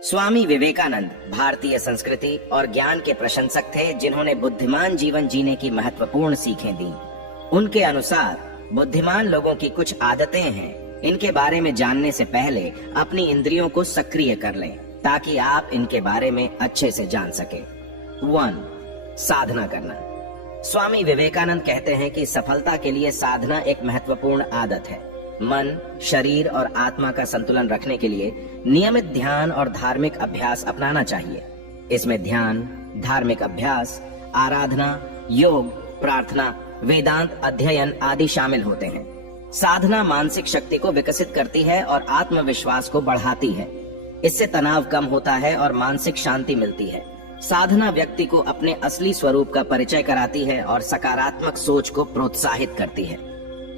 स्वामी विवेकानंद भारतीय संस्कृति और ज्ञान के प्रशंसक थे, जिन्होंने बुद्धिमान जीवन जीने की महत्वपूर्ण सीखें दी। उनके अनुसार बुद्धिमान लोगों की कुछ आदतें हैं, इनके बारे में जानने से पहले अपनी इंद्रियों को सक्रिय कर लें ताकि आप इनके बारे में अच्छे से जान सके। 1. साधना करना। स्वामी विवेकानंद कहते हैं कि सफलता के लिए साधना एक महत्वपूर्ण आदत है। मन, शरीर और आत्मा का संतुलन रखने के लिए नियमित ध्यान और धार्मिक अभ्यास अपनाना चाहिए। इसमें ध्यान, धार्मिक अभ्यास, आराधना, योग, प्रार्थना, वेदांत अध्ययन आदि शामिल होते हैं। साधना मानसिक शक्ति को विकसित करती है और आत्मविश्वास को बढ़ाती है। इससे तनाव कम होता है और मानसिक शांति मिलती है। साधना व्यक्ति को अपने असली स्वरूप का परिचय कराती है और सकारात्मक सोच को प्रोत्साहित करती है।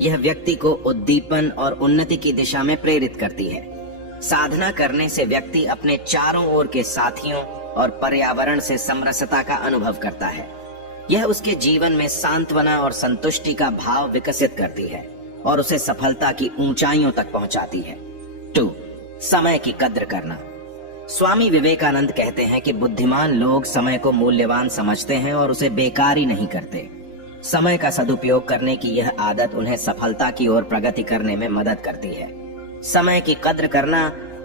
यह व्यक्ति को उद्दीपन और उन्नति की दिशा में प्रेरित करती है। साधना करने से व्यक्ति अपने चारों ओर के साथियों और पर्यावरण से समरसता का अनुभव करता है। यह उसके जीवन में सांत्वना और संतुष्टि का भाव विकसित करती है और उसे सफलता की ऊंचाइयों तक पहुंचाती है। 2. समय की कद्र करना। स्वामी विवेकानंद कहते हैं कि बुद्धिमान लोग समय को मूल्यवान समझते हैं और उसे बेकार नहीं करते। समय का सदुपयोग करने की यह आदत उन्हें सफलता की ओर प्रगति करने में मदद करती है। समय की कद्र करना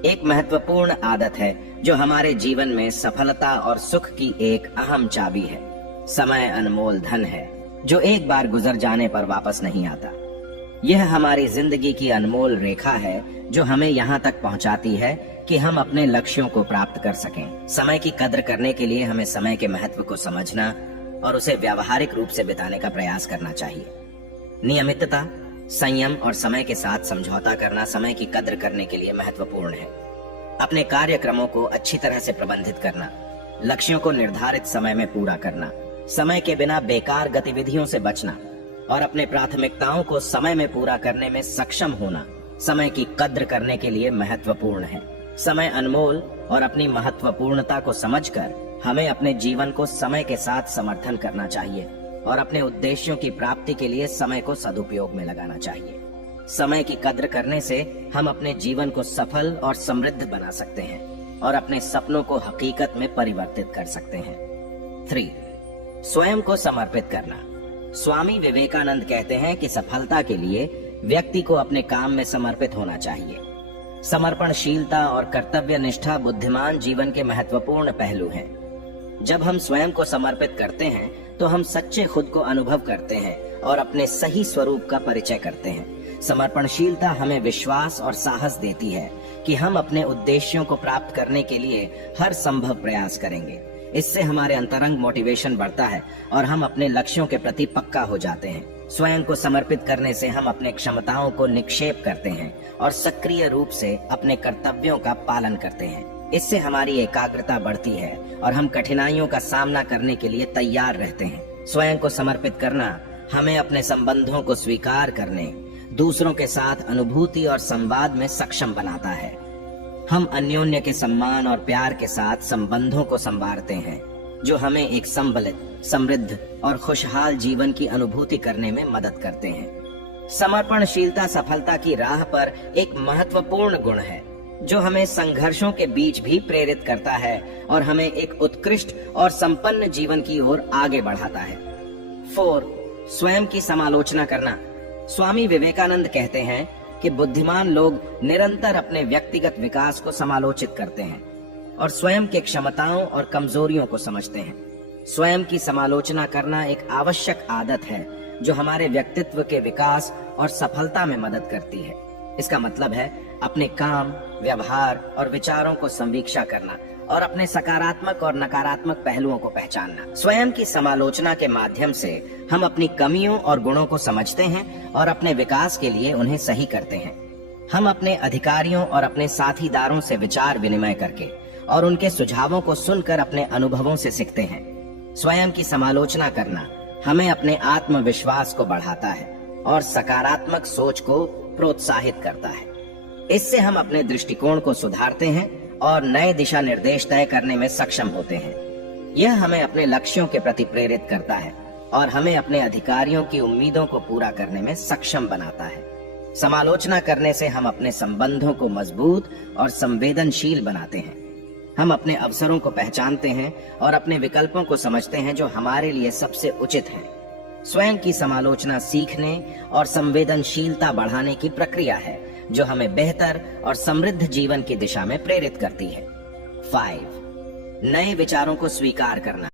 एक महत्वपूर्ण आदत है जो हमारे जीवन में सफलता और सुख की एक अहम चाबी है। समय अनमोल धन है जो एक बार गुजर जाने पर वापस नहीं आता। यह हमारी जिंदगी की अनमोल रेखा है जो हमें यहाँ तक पहुँचाती है कि हम अपने लक्ष्यों को प्राप्त कर सकें। समय की कद्र करने के लिए हमें समय के महत्व को समझना और उसे व्यावहारिक रूप से बिताने का प्रयास करना चाहिए। नियमितता, संयम और समय के साथ समझौता करना समय की कद्र करने के लिए महत्वपूर्ण है। अपने कार्यक्रमों को अच्छी तरह से प्रबंधित करना, लक्ष्यों को निर्धारित समय में पूरा करना, समय के बिना बेकार गतिविधियों से बचना और अपने प्राथमिकताओं को समय में पूरा करने में सक्षम होना समय की कद्र करने के लिए महत्वपूर्ण है। समय अनमोल और अपनी महत्वपूर्णता को समझकर हमें अपने जीवन को समय के साथ समर्थन करना चाहिए और अपने उद्देश्यों की प्राप्ति के लिए समय को सदुपयोग में लगाना चाहिए। समय की कद्र करने से हम अपने जीवन को सफल और समृद्ध बना सकते हैं और अपने सपनों को हकीकत में परिवर्तित कर सकते हैं। 3. स्वयं को समर्पित करना। स्वामी विवेकानंद कहते हैं कि सफलता के लिए व्यक्ति को अपने काम में समर्पित होना चाहिए। समर्पणशीलता और कर्तव्य निष्ठा बुद्धिमान जीवन के महत्वपूर्ण पहलू हैं। जब हम स्वयं को समर्पित करते हैं तो हम सच्चे खुद को अनुभव करते हैं और अपने सही स्वरूप का परिचय करते हैं। समर्पणशीलता हमें विश्वास और साहस देती है कि हम अपने उद्देश्यों को प्राप्त करने के लिए हर संभव प्रयास करेंगे। इससे हमारे अंतरंग मोटिवेशन बढ़ता है और हम अपने लक्ष्यों के प्रति पक्का हो जाते हैं। स्वयं को समर्पित करने से हम अपने क्षमताओं को निक्षेप करते हैं और सक्रिय रूप से अपने कर्तव्यों का पालन करते हैं। इससे हमारी एकाग्रता बढ़ती है और हम कठिनाइयों का सामना करने के लिए तैयार रहते हैं। स्वयं को समर्पित करना हमें अपने संबंधों को स्वीकार करने, दूसरों के साथ अनुभूति और संवाद में सक्षम बनाता है। हम अन्योन्य के सम्मान और प्यार के साथ संबंधों को संवारते हैं जो हमें एक संबलित, समृद्ध और खुशहाल जीवन की अनुभूति करने में मदद करते हैं। समर्पणशीलता सफलता की राह पर एक महत्वपूर्ण गुण है जो हमें संघर्षों के बीच भी प्रेरित करता है और हमें एक उत्कृष्ट और संपन्न जीवन की ओर आगे बढ़ाता है। 4. स्वयं की समालोचना करना। स्वामी विवेकानंद कहते हैं कि बुद्धिमान लोग निरंतर अपने व्यक्तिगत विकास को समालोचित करते हैं और स्वयं के क्षमताओं और कमजोरियों को समझते हैं। स्वयं की समालोचना करना एक आवश्यक आदत है जो हमारे व्यक्तित्व के विकास और सफलता में मदद करती है। इसका मतलब है अपने काम, व्यवहार और विचारों को समीक्षा करना और अपने सकारात्मक और नकारात्मक पहलुओं को पहचानना। स्वयं की समालोचना के माध्यम से हम अपनी कमियों और गुणों को समझते हैं और अपने विकास के लिए उन्हें सही करते हैं। हम अपने अधिकारियों और अपने साथीदारों से विचार विनिमय करके और उनके सुझावों को सुनकर अपने अनुभवों से सीखते हैं। स्वयं की समालोचना करना हमें अपने आत्मविश्वास को बढ़ाता है और सकारात्मक सोच को प्रोत्साहित करता है। इससे हम अपने दृष्टिकोण को सुधारते हैं और नए दिशा निर्देश तय करने में सक्षम होते हैं। यह हमें अपने लक्ष्यों के प्रति प्रेरित करता है और हमें अपने अधिकारियों की उम्मीदों को पूरा करने में सक्षम बनाता है। समालोचना करने से हम अपने संबंधों को मजबूत और संवेदनशील बनाते हैं। हम अपने अवसरों को पहचानते हैं और अपने विकल्पों को समझते हैं जो हमारे लिए सबसे उचित है। स्वयं की समालोचना सीखने और संवेदनशीलता बढ़ाने की प्रक्रिया है जो हमें बेहतर और समृद्ध जीवन की दिशा में प्रेरित करती है। 5. नए विचारों को स्वीकार करना।